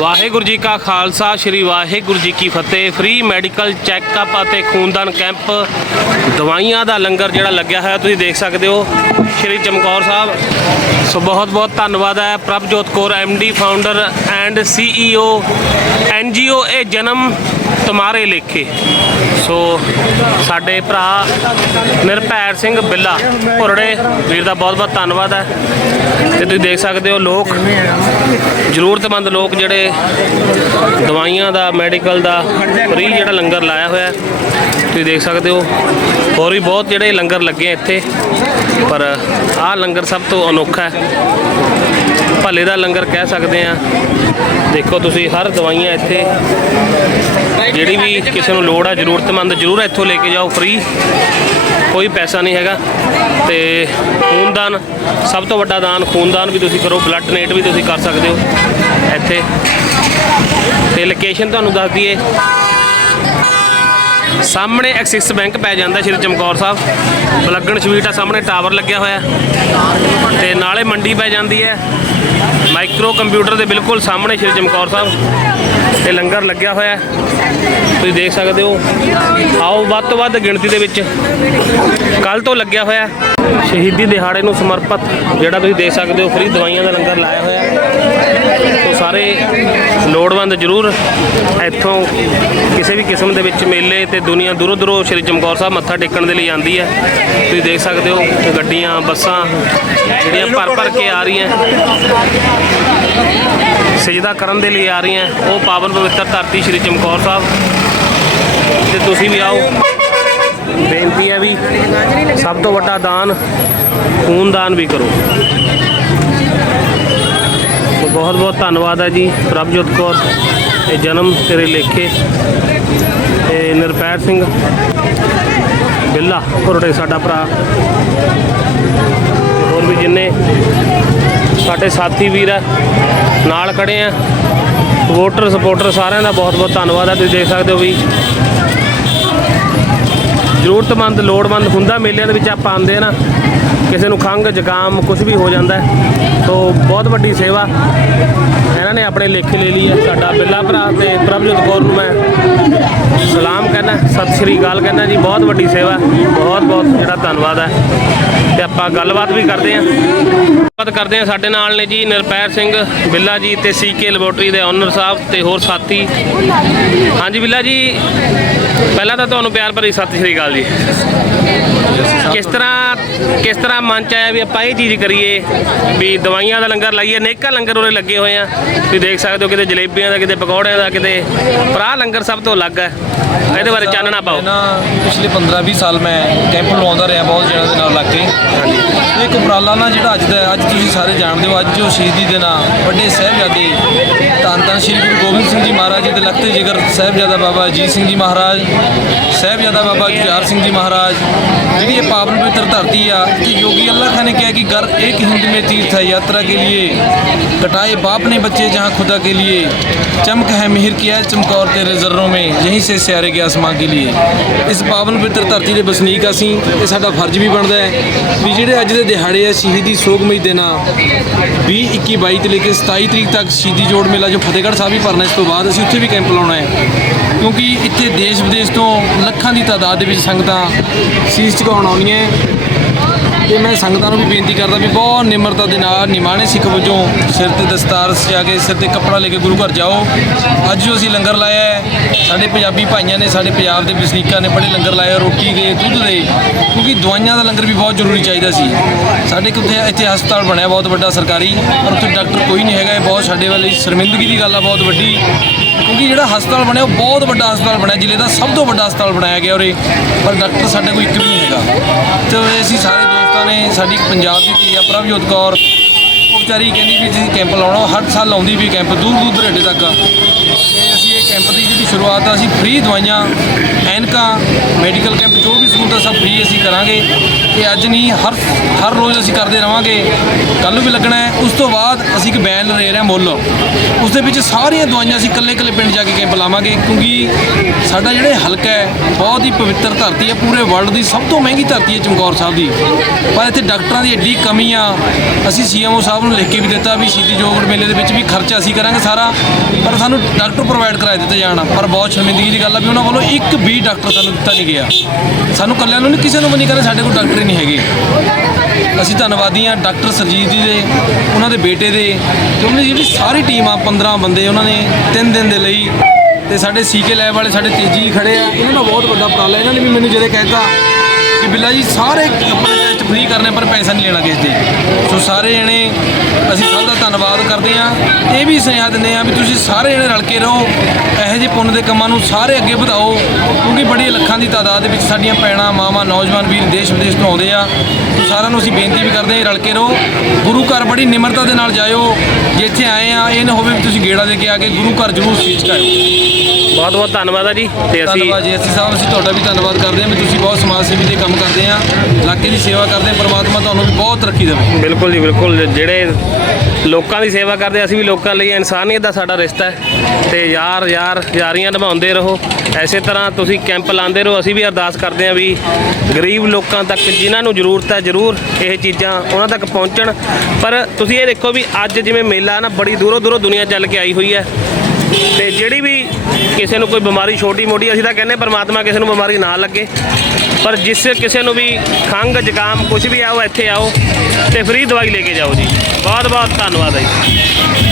ਵਾਹਿਗੁਰੂ ਜੀ ਕਾ ਖਾਲਸਾ, ਸ੍ਰੀ ਵਾਹਿਗੁਰੂ ਜੀ ਕੀ ਫਤਿਹ। Free medical checkup ਅਤੇ ਖੂਨਦਾਨ ਕੈਂਪ, ਦਵਾਈਆਂ ਦਾ ਲੰਗਰ ਜਿਹੜਾ ਲੱਗਿਆ ਹੋਇਆ, ਤੁਸੀਂ ਦੇਖ ਸਕਦੇ ਹੋ। ਸ੍ਰੀ ਚਮਕੌਰ ਸਾਹਿਬ। ਸੋ ਬਹੁਤ ਬਹੁਤ ਧੰਨਵਾਦ ਹੈ Prabhjot Kaur the founder and CEO NGO ਇਹ ਜਨਮ ਤੁਮਾਰੇ ਲੇਖੇ। ਸੋ ਸਾਡੇ ਭਰਾ ਨਿਰਭੈਰ ਸਿੰਘ ਬਿੱਲਾ ਭੁਰੜੇ, ਵੀਰ ਦਾ ਬਹੁਤ ਬਹੁਤ ਧੰਨਵਾਦ ਹੈ। ਤੇ ਤੁਸੀਂ ਦੇਖ ਸਕਦੇ ਹੋ ਲੋਕ, ਜ਼ਰੂਰਤਮੰਦ ਲੋਕ ਜਿਹੜੇ ਦਵਾਈਆਂ ਦਾ ਮੈਡੀਕਲ ਦਾ ਫ੍ਰੀ ਜਿਹੜਾ ਲੰਗਰ ਲਾਇਆ ਹੋਇਆ ਤੁਸੀਂ ਦੇਖ ਸਕਦੇ ਹੋ, ਹੋਰ ਵੀ ਬਹੁਤ ਜਿਹੜੇ ਲੰਗਰ ਲੱਗੇ ਇੱਥੇ। ਪਰ ਆਹ ਲੰਗਰ ਸਭ ਤੋਂ ਅਨੋਖਾ ਹੈ। ਭਲੇ ਦਾ ਲੰਗਰ ਕਹਿ ਸਕਦੇ ਆ ਦੇਖੋ ਤੁਸੀਂ ਹਰ ਦਵਾਈਆਂ ਇੱਥੇ। ਜਿਹੜੀ ਵੀ ਕਿਸੇ ਨੂੰ ਲੋੜ ਆ, ਜ਼ਰੂਰਤਮੰਦ ਜ਼ਰੂਰ ਇੱਥੋਂ ਲੈ ਕੇ ਜਾਓ ਫ੍ਰੀ ਕੋਈ ਪੈਸਾ ਨਹੀਂ ਹੈਗਾ। ਤੇ ਖੂਨਦਾਨ, ਸਭ ਤੋਂ ਵੱਡਾ ਦਾਨ ਖੂਨਦਾਨ ਵੀ ਤੁਸੀਂ ਕਰੋ ਬਲੱਡ ਡੋਨੇਟ ਵੀ ਤੁਸੀਂ ਕਰ ਸਕਦੇ ਹੋ ਇੱਥੇ। ਤੇ ਲੋਕੇਸ਼ਨ ਤੁਹਾਨੂੰ ਦੱਸ ਦਈਏ। ਸਾਹਮਣੇ ਐਕਸਿਸ ਬੈਂਕ ਪੈ ਜਾਂਦਾ ਸ਼੍ਰੀ ਚਮਕੌਰ ਸਾਹਿਬ। ਬਲੱਗਣ ਸਵੀਟ ਆ, ਸਾਹਮਣੇ ਟਾਵਰ ਲੱਗਿਆ ਹੋਇਆ। ਤੇ ਨਾਲੇ ਮੰਡੀ ਪੈ ਜਾਂਦੀ ਹੈ। ਮਾਈਕਰੋ ਕੰਪਿਊਟਰ ਦੇ ਬਿਲਕੁਲ ਸਾਹਮਣੇ ਸ਼੍ਰੀ ਚਮਕੌਰ ਸਾਹਿਬ। ਤੇ ਲੰਗਰ ਲੱਗਿਆ ਹੋਇਆ। ਤੁਸੀਂ ਦੇਖ ਸਕਦੇ ਹੋ। ਆਓ, ਵੱਧ ਤੋਂ ਵੱਧ ਗਿਣਤੀ ਦੇ ਵਿੱਚ। ਕੱਲ ਤੋਂ ਲੱਗਿਆ ਹੋਇਆ। ਸ਼ਹੀਦੀ ਦਿਹਾੜੇ ਨੂੰ ਸਮਰਪਿਤ ਜਿਹੜਾ ਤੁਸੀਂ ਦੇਖ ਸਕਦੇ ਹੋ, ਫ੍ਰੀ ਦਵਾਈਆਂ ਦਾ ਲੰਗਰ ਲਾਇਆ ਹੋਇਆ। ਹੈ। ਸੋ ਸਾਰੇ ਲੋੜਵੰਦ ਜ਼ਰੂਰ ਇੱਥੋਂ ਕਿਸੇ ਵੀ ਕਿਸਮ ਦੇ ਵਿੱਚ ਮੇਲੇ ਤੇ ਦੁਨੀਆ ਦੂਰੋਂ ਦੂਰੋਂ ਸ਼੍ਰੀ ਚਮਕੌਰ ਸਾਹਿਬ ਮੱਥਾ ਟੇਕਣ ਦੇ ਲਈ ਆਉਂਦੀ ਹੈ। ਤੁਸੀਂ ਦੇਖ ਸਕਦੇ ਹੋ ਗੱਡੀਆਂ, ਬੱਸਾਂ ਜਿਹੜੀਆਂ ਭਰ ਭਰ ਕੇ ਆ ਰਹੀਆਂ। ਸਜਦਾ ਕਰਨ ਦੇ ਲਈ ਆ ਰਹੀਆਂ। ਉਹ ਪਾਵਨ ਪਵਿੱਤਰ ਧਰਤੀ ਸ਼੍ਰੀ ਚਮਕੌਰ ਸਾਹਿਬ। ਤੇ ਤੁਸੀਂ ਵੀ ਆਓ। ਬੇਨਤੀ ਹੈ ਵੀ ਸਭ ਤੋਂ ਵੱਡਾ ਦਾਨ, ਖੂਨਦਾਨ ਵੀ ਕਰੋ। ਬਹੁਤ ਬਹੁਤ ਧੰਨਵਾਦ ਹੈ ਜੀ, ਪ੍ਰਭਜੋਤ ਕੌਰ, ਇਹ ਜਨਮ ਤੇਰੇ ਲੇਖੇ, ਤੇ ਨਿਰਪੈਰ ਸਿੰਘ ਬਿੱਲਾ ਘੋਰੜੇ ਸਾਡਾ ਭਰਾ। ਹੋਰ ਵੀ ਜਿੰਨੇ ਸਾਡੇ ਸਾਥੀ ਵੀਰ ਹੈ, ਨਾਲ ਖੜੇ ਆ। ਵੋਟਰ, ਸਪੋਰਟਰ ਸਾਰਿਆਂ ਦਾ ਬਹੁਤ ਬਹੁਤ ਧੰਨਵਾਦ ਹੈ, ਤੁਸੀਂ ਦੇਖ ਸਕਦੇ ਹੋ ਵੀ ਜ਼ਰੂਰਤਮੰਦ, ਲੋੜਵੰਦ ਹੁੰਦਾ ਮੇਲਿਆਂ ਦੇ ਵਿੱਚ ਆਪਾਂ ਆਉਂਦੇ ਆ ਨਾ, ਕਿਸੇ ਨੂੰ ਖੰਘ, ਜ਼ੁਕਾਮ ਕੁਝ ਵੀ ਹੋ ਜਾਂਦਾ ਹੈ, ਸੋ ਬਹੁਤ ਵੱਡੀ ਸੇਵਾ ਇਹਨਾਂ ਨੇ ਆਪਣੇ ਲੇਖੇ ਲੈ ਲਈ ਹੈ, ਸਾਡਾ ਬਿੱਲਾ ਭਰਾ ਤੇ ਪ੍ਰਭਜੋਤ ਕੌਰ ਨੂੰ ਮੈਂ ਸਲਾਮ ਕਹਿੰਦਾ, ਸਤਿ ਸ਼੍ਰੀ ਅਕਾਲ ਕਹਿੰਦਾ ਜੀ, ਬਹੁਤ ਵੱਡੀ ਸੇਵਾ ਬਹੁਤ ਬਹੁਤ ਜਿਹੜਾ ਧੰਨਵਾਦ ਹੈ, ਤੇ ਆਪਾਂ ਗੱਲਬਾਤ ਵੀ ਕਰਦੇ ਹਾਂ। ਗੱਲਬਾਤ ਕਰਦੇ ਹਾਂ ਸਾਡੇ ਨਾਲ ਨੇ ਜੀ ਨਿਰਪੈਰ ਸਿੰਘ ਬਿੱਲਾ ਜੀ ਤੇ ਸੀਕੇ ਲੈਬੋਰਟਰੀ ਦੇ ਓਨਰ ਸਾਹਿਬ ਤੇ ਹੋਰ ਸਾਥੀ। ਹਾਂਜੀ ਬਿੱਲਾ ਜੀ ਪਹਿਲਾਂ ਤਾਂ ਤੁਹਾਨੂੰ ਪਿਆਰ ਭਰੀ ਸਤਿ ਸ਼੍ਰੀ ਅਕਾਲ ਜੀ। ਕਿਸ ਤਰ੍ਹਾਂ ਕਿਸ ਤਰ੍ਹਾਂ ਮਨ ਚ ਆਇਆ ਵੀ ਆਪਾਂ ਇਹ ਚੀਜ਼ ਕਰੀਏ ਵੀ ਦਵਾਈਆਂ ਦਾ ਲੰਗਰ ਲਾਈਏ ਨੇਕਾ ਲੰਗਰ ਉਰੇ ਲੱਗੇ ਹੋਏ ਆ। ਤੁਸੀਂ ਦੇਖ ਸਕਦੇ ਹੋ ਕਿਤੇ ਜਲੇਬੀਆਂ ਦਾ ਕਿਤੇ ਪਕੌੜਿਆਂ ਦਾ ਕਿਤੇ ਪਰ ਆਹ ਲੰਗਰ ਸਭ ਤੋਂ ਅਲੱਗ ਹੈ। ਇਹਦੇ ਬਾਰੇ ਚਾਨਣਾ ਪਾਓ। ਨਾ ਪਿਛਲੇ 15-20 ਸਾਲ ਮੈਂ ਕੈਂਪ ਲਵਾਉਂਦਾ ਰਿਹਾ ਬਹੁਤ ਜਣਾਂ ਦੇ ਨਾਲ ਲੱਗ ਕੇ। ਇਹ ਇੱਕ ਉਪਰਾਲਾ ਨਾ ਜਿਹੜਾ ਅੱਜ ਦਾ ਅੱਜ ਤੁਸੀਂ ਸਾਰੇ ਜਾਣਦੇ ਹੋ ਅੱਜ ਜੋ ਸ਼ਹੀਦੀ ਦਿਨ ਆ ਵੱਡੇ ਸਾਹਿਬਜ਼ਾਦੇ ਧੰਨ ਧੰਨ ਸ਼੍ਰੀ ਗੁਰੂ ਗੋਬਿੰਦ ਸਿੰਘ ਜੀ ਮਹਾਰਾਜ ਜੀ ਦੇ ਲਖਤੇ ਜਿਗਰ ਸਾਹਿਬਜ਼ਾਦਾ ਬਾਬਾ ਅਜੀਤ ਸਿੰਘ ਜੀ ਮਹਾਰਾਜ ਸਾਹਿਬਜ਼ਾਦਾ ਬਾਬਾ ਜੁਝਾਰ ਸਿੰਘ ਜੀ ਮਹਾਰਾਜ ਜਿਹੜੀ ਇਹ ਪਾਵਨ ਪਵਿੱਤਰ ਧਰਤੀ ਆ ਕਿ ਯੋਗੀ ਅੱਲਾਹ ਖਾਨ ਨੇ ਕਿਹਾ कि घर एक हिंद में तीर्थ है यात्रा के लिए कटाए बाप ने बच्चे जहाँ खुदा के लिए चमक है मिहिर किया है चमकौर तेरे जर्रों में यहीं से ਸਿਆਰੇ ਗਿਆ ਅਸਮਾਨ ਕੇ ਲਈ ਇਸ ਪਾਵਨ ਪਵਿੱਤਰ ਧਰਤੀ ਦੇ ਵਸਨੀਕ ਅਸੀਂ ਇਹ ਸਾਡਾ ਫਰਜ਼ ਵੀ ਬਣਦਾ ਹੈ ਵੀ ਜਿਹੜੇ ਅੱਜ ਦੇ ਦਿਹਾੜੇ ਆ ਸ਼ਹੀਦੀ ਸੋਗਮਈ ਦਿਨ ਆ 20 21 22 ਤੋਂ ਲੈ ਕੇ 27 ਤਰੀਕ ਤੱਕ ਸ਼ਹੀਦੀ ਜੋੜ ਮੇਲਾ ਜੋ ਫਤਿਹਗੜ੍ਹ ਸਾਹਿਬ ਹੀ ਭਰਨਾ ਇਸ ਤੋਂ ਬਾਅਦ ਅਸੀਂ ਉੱਥੇ ਵੀ ਕੈਂਪ ਲਾਉਣਾ ਹੈ। ਕਿਉਂਕਿ ਇੱਥੇ ਦੇਸ਼ ਵਿਦੇਸ਼ ਤੋਂ ਲੱਖਾਂ ਦੀ ਤਾਦਾਦ ਦੇ ਵਿੱਚ ਸੰਗਤਾਂ ਸੀਸ ਝੁਕਾਉਣ ਆਉਂਦੀਆਂ ਤੇ ਮੈਂ ਸੰਗਤਾਂ ਨੂੰ ਵੀ ਬੇਨਤੀ ਕਰਦਾ ਵੀ ਬਹੁਤ ਨਿਮਰਤਾ ਦੇ ਨਾਲ ਨਿਮਾਣੇ ਸਿੱਖ ਵਜੋਂ ਸਿਰ ਤੇ ਦਸਤਾਰ ਸਜਾ ਕੇ ਸਿਰ ਤੇ ਕੱਪੜਾ ਲੈ ਕੇ ਗੁਰੂ ਘਰ ਜਾਓ। ਅੱਜ ਜੋ ਅਸੀਂ ਲੰਗਰ ਲਾਇਆ ਹੈ, ਸਾਡੇ ਪੰਜਾਬੀ ਭਾਈਆਂ ਨੇ, ਸਾਡੇ ਪੰਜਾਬ ਦੇ ਵਸਨੀਕਾਂ ਨੇ ਬੜੇ ਲੰਗਰ ਲਾਏ, ਰੋਟੀ ਦੇ, ਦੁੱਧ ਦੇ। ਕਿਉਂਕਿ ਦਵਾਈਆਂ ਦਾ ਲੰਗਰ ਵੀ ਬਹੁਤ ਜ਼ਰੂਰੀ ਚਾਹੀਦਾ ਸੀ। ਸਾਡੇ ਕੋਲ ਇੱਥੇ ਇੱਥੇ ਹਸਪਤਾਲ ਬਣਿਆ, ਬਹੁਤ ਵੱਡਾ ਸਰਕਾਰੀ, ਪਰ ਉੱਥੇ ਡਾਕਟਰ ਕੋਈ ਨਹੀਂ ਹੈਗਾ, ਇਹ ਬਹੁਤ ਸਾਡੇ ਵਾਲੀ ਸ਼ਰਮਿੰਦਗੀ ਦੀ ਗੱਲ ਆ, ਬਹੁਤ ਵੱਡੀ। ਕਿਉਂਕਿ ਜਿਹੜਾ ਹਸਪਤਾਲ ਬਣਿਆ, ਉਹ ਬਹੁਤ ਵੱਡਾ ਹਸਪਤਾਲ ਬਣਿਆ, ਜ਼ਿਲ੍ਹੇ ਦਾ ਸਭ ਤੋਂ ਵੱਡਾ ਹਸਪਤਾਲ ਬਣਾਇਆ ਗਿਆ ਉਰੇ ਪਰ ਡਾਕਟਰ ਸਾਡੇ ਕੋਲ ਇੱਕ ਵੀ ਨਹੀਂ ਹੈਗਾ। ਤੇ ਅਸੀਂ ਸਾਰੇ ਦੋਸਤਾਂ ਨੇ, ਸਾਡੀ ਪੰਜਾਬ ਦੀ ਧੀ ਆ, ਪ੍ਰਭਜੋਤ ਕੌਰ ਵਿਚਾਰੀ ਕਹਿੰਦੀ ਵੀ ਅਸੀਂ ਕੈਂਪ ਲਾਉਣਾ ਹਰ ਸਾਲ ਲਾਉਂਦੀ ਵੀ ਕੈਂਪ, ਦੂਰ ਦੂਰ ਦਰੇਡੇ ਤੱਕ। ਤੇ ਅਸੀਂ ਇਹ ਕੈਂਪ ਦੀ ਜਿਹੜੀ ਸ਼ੁਰੂਆਤ ਆ, ਅਸੀਂ ਫ੍ਰੀ ਦਵਾਈਆਂ, ਐਨਕਾਂ ਮੈਡੀਕਲ ਕੈਂਪ ਜੋ ਵੀ ਸਹੂਲਤਾਂ ਸਭ ਫ੍ਰੀ ਅਸੀਂ ਕਰਾਂਗੇ। ਇਹ ਅੱਜ ਨਹੀਂ, ਹਰ ਹਰ ਰੋਜ਼ ਅਸੀਂ ਕਰਦੇ ਰਵਾਂਗੇ। ਕੱਲ ਨੂੰ ਵੀ ਲੱਗਣਾ ਹੈ, ਉਸ ਤੋਂ ਬਾਅਦ ਅਸੀਂ ਇੱਕ ਬੈਨ ਲੈ ਰਹੇ ਮੁੱਲ। ਉਸ ਦੇ ਵਿੱਚ ਸਾਰੀਆਂ ਦਵਾਈਆਂ ਅਸੀਂ ਇਕੱਲੇ ਇਕੱਲੇ ਪਿੰਡ ਜਾ ਕੇ ਕੈਂਪ ਲਾਵਾਂਗੇ, ਕਿਉਂਕਿ ਸਾਡਾ ਜਿਹੜਾ ਹਲਕਾ ਹੈ, ਬਹੁਤ ਹੀ ਪਵਿੱਤਰ ਧਰਤੀ ਹੈ, ਪੂਰੇ ਵਰਲਡ ਦੀ ਸਭ ਤੋਂ ਮਹਿੰਗੀ ਧਰਤੀ ਹੈ ਚਮਕੌਰ ਸਾਹਿਬ ਦੀ। ਪਰ ਇੱਥੇ ਡਾਕਟਰਾਂ ਦੀ ਐਡੀ ਕਮੀ ਆ, ਅਸੀਂ ਸੀਐਮਓ ਸਾਹਿਬ ਨੂੰ ਲਿਖ ਕੇ ਵੀ ਦਿੱਤਾ, ਵੀ ਸ਼ਹੀਦੀ ਜੋਗੜ ਮੇਲੇ ਦੇ ਵਿੱਚ ਵੀ ਖਰਚਾ ਅਸੀਂ ਕਰਾਂਗੇ ਸਾਰਾ, ਪਰ ਸਾਨੂੰ ਡਾਕਟਰ ਪ੍ਰੋਵਾਈਡ ਕਰਾਏ ਦਿੱਤੇ ਜਾਣ, ਪਰ ਬਹੁਤ ਸ਼ਰਮਿੰਦਗੀ ਦੀ ਗੱਲ ਆ ਵੀ ਉਹਨਾਂ ਵੱਲੋਂ ਇੱਕ ਵੀ ਡਾਕਟਰ ਸਾਨੂੰ ਦਿੱਤਾ ਨਹੀਂ ਗਿਆ। ਸਾਨੂੰ ਕੱਲਿਆਂ ਨੂੰ ਨਹੀਂ ਕਿਸੇ ਨੂੰ ਵੀ ਨਹੀਂ ਕਹਿੰਦੇ, ਸਾਡੇ ਕੋਲ ਡਾਕਟਰ ਹੀ ਨਹੀਂ ਹੈਗੇ। ਅਸੀਂ ਧੰਨਵਾਦੀ ਹਾਂ ਡਾਕਟਰ ਸਰਜੀਤ ਜੀ ਦੇ, ਉਹਨਾਂ ਦੇ ਬੇਟੇ ਦੇ ਉਹਨਾਂ ਦੀ ਜਿਹੜੀ ਸਾਰੀ ਟੀਮ ਆ 15 ਬੰਦੇ ਉਹਨਾਂ ਨੇ 3 ਦਿਨ ਦੇ ਲਈ, ਤੇ ਸਾਡੇ ਸੀਕੇ ਲੈਬ ਵਾਲੇ, ਸਾਡੇ ਤੇਜੀ ਜੀ ਖੜੇ ਆ, ਇਹਨਾਂ ਦਾ ਬਹੁਤ ਵੱਡਾ ਉਪਰਾਲਾ, ਇਹਨਾਂ ਨੇ ਵੀ ਮੈਨੂੰ ਜਿਹੜੇ ਕਹਿਤਾ ਕਿ ਬਿੱਲਾ ਜੀ, ਸਾਰੇ ਆਪਣੇ ਟੈਸਟ ਫ੍ਰੀ ਕਰਨੇ ਪਰ ਪੈਸਾ ਨਹੀਂ ਲੈਣਾ ਕਿਸੇ ਦੇ। ਸੋ ਸਾਰੇ ਜਣੇ, ਅਸੀਂ ਸਭ ਦਾ ਧੰਨਵਾਦ ਕਰਦੇ ਹਾਂ। ਇਹ ਵੀ ਸੁਨੇਹਾ ਦਿੰਦੇ ਹਾਂ ਵੀ ਤੁਸੀਂ ਸਾਰੇ ਜਣੇ ਰਲ ਕੇ ਰਹੋ। ਇਹੋ ਜਿਹੇ ਪੁੰਨ ਦੇ ਕੰਮਾਂ ਨੂੰ ਸਾਰੇ ਅੱਗੇ ਵਧਾਓ। ਕਿਉਂਕਿ ਬੜੀ ਲੱਖਾਂ ਦੀ ਤਾਦਾਦ ਦੇ ਵਿੱਚ ਸਾਡੀਆਂ ਭੈਣਾਂ ਮਾਵਾਂ ਨੌਜਵਾਨ ਵੀਰ ਦੇਸ਼ ਵਿਦੇਸ਼ ਤੋਂ ਆਉਂਦੇ ਆ। ਸਾਰਿਆਂ ਨੂੰ ਅਸੀਂ ਬੇਨਤੀ ਵੀ ਕਰਦੇ ਹਾਂ ਰਲ ਕੇ ਰਹੋ। ਗੁਰੂ ਘਰ ਬੜੀ ਨਿਮਰਤਾ ਦੇ ਨਾਲ ਜਾਇਓ। ਜੇ ਇੱਥੇ ਆਏ ਆ ਇਹ ਨਾ ਹੋਵੇ ਵੀ ਤੁਸੀਂ ਗੇੜਾ ਦੇ ਕੇ ਆ ਕੇ ਗੁਰੂ ਘਰ ਜ਼ਰੂਰ ਸੀਚ ਕਰੋ ਬਹੁਤ ਬਹੁਤ ਧੰਨਵਾਦ ਆ ਜੀ। ਤੇ ਅਸੀਂ ਧੰਨਵਾਦ ਜੀ। ਅਸੀਂ ਸਾਹਿਬ ਅਸੀਂ ਤੁਹਾਡਾ ਵੀ ਧੰਨਵਾਦ ਕਰਦੇ ਹਾਂ ਵੀ ਤੁਸੀਂ ਬਹੁਤ ਸਮਾਜ ਸੇਵੀ ਦੇ ਕੰਮ ਕਰਦੇ ਆ। ਇਲਾਕੇ ਦੀ ਸੇਵਾ ਕਰਦੇ ਆ। ਪਰਮਾਤਮਾ ਤੁਹਾਨੂੰ ਵੀ ਬਹੁਤ ਤਰੱਕੀ ਦੇਵੇ। ਬਿਲਕੁਲ ਜੀ ਬਿਲਕੁਲ। ਜਿਹੜੇ ਲੋਕਾਂ ਦੀ ਸੇਵਾ ਕਰਦੇ ਅਸੀਂ ਵੀ ਲੋਕਾਂ ਲਈ ਇਨਸਾਨੀਅਤ ਦਾ ਸਾਡਾ ਰਿਸ਼ਤਾ ਹੈ। ਤੇ ਯਾਰ ਯਾਰ, ਯਾਰੀਆਂ ਨਿਭਾਉਂਦੇ ਰਹੋ। ਐਸੇ ਤਰ੍ਹਾਂ ਤੁਸੀਂ ਕੈਂਪ ਲਾਉਂਦੇ ਰਹੋ। ਅਸੀਂ ਵੀ ਅਰਦਾਸ ਕਰਦੇ ਹਾਂ ਵੀ ਗਰੀਬ ਲੋਕਾਂ ਤੱਕ ਜਿਨ੍ਹਾਂ ਨੂੰ ਜ਼ਰੂਰਤ ਹੈ, ਜ਼ਰੂਰ ਇਹ ਚੀਜ਼ਾਂ ਉਹਨਾਂ ਤੱਕ ਪਹੁੰਚਣ। ਪਰ ਤੁਸੀਂ ਇਹ ਦੇਖੋ ਵੀ ਅੱਜ ਜਿਵੇਂ ਮੇਲਾ ਨਾ ਬੜੀ ਦੂਰੋਂ ਦੂਰੋਂ ਦੁਨੀਆ ਚੱਲ ਕੇ ਆਈ ਹੋਈ ਹੈ। ਤੇ ਜਿਹੜੀ ਵੀ ਕਿਸੇ ਨੂੰ ਕੋਈ ਬਿਮਾਰੀ ਛੋਟੀ ਮੋਟੀ, ਅਸੀਂ ਤਾਂ ਕਹਿੰਦੇ ਪਰਮਾਤਮਾ ਕਿਸੇ ਨੂੰ ਬਿਮਾਰੀ ਨਾ ਲੱਗੇ। ਪਰ ਜਿਸ ਕਿਸੇ ਨੂੰ ਵੀ ਖੰਘ, ਜ਼ੁਕਾਮ ਕੁਝ ਵੀ ਆਓ ਇੱਥੇ ਆਓ ਤੇ ਫ੍ਰੀ ਦਵਾਈ ਲੈ ਕੇ ਜਾਓ ਜੀ। ਬਹੁਤ ਬਹੁਤ ਧੰਨਵਾਦ ਹੈ ਜੀ।